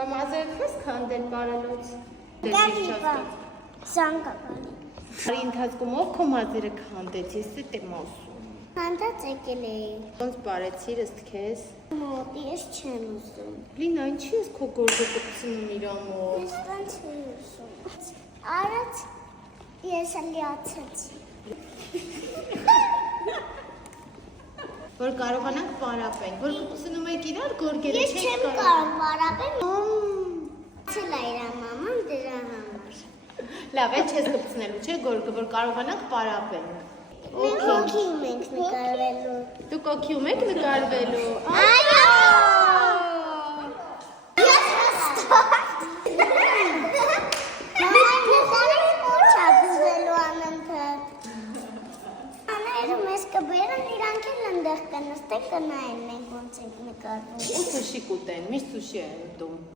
Կամ ազերքես քանդել բարելոց։ Զանգա բանի։ Արի ընթացքում ով քո մազերը քանդեց, ես էդ եմ ասում։ Քանդած եկել էի։ Ոնց բարեցիր ըստ քեզ։ Մոտ, ես չեմ ուզում։ Լինա, ինչի ես քո գործը կպցնում իրա մոտ։ Ես ոնց եմ ուզում։ Արած ես լիացեցի։ Որ կարողանանք պարապենք, որ կպցնում եք իրար գորգերը Ես չեմ կարող պարապել։ Ցելա իրա մաման դրա համար։ Լավ, էլ չես կպցնելու, չէ՞ գորգը, որ կարողանանք պարապենք։ Մենք օքիում ենք նկարվելու։ Դուք օքիում եք նկարվելու։ Այո։ Ես հստակ։ Մամայնը ոչ ադզվելու անընդհատ։ Աները մեզ կբերեն, իրանք էլ ընդեղ կնստեն կնայեն մենք ոնց ենք նկարվում։ Ու սուշի կուտեն, միշտ սուշի են ուտում։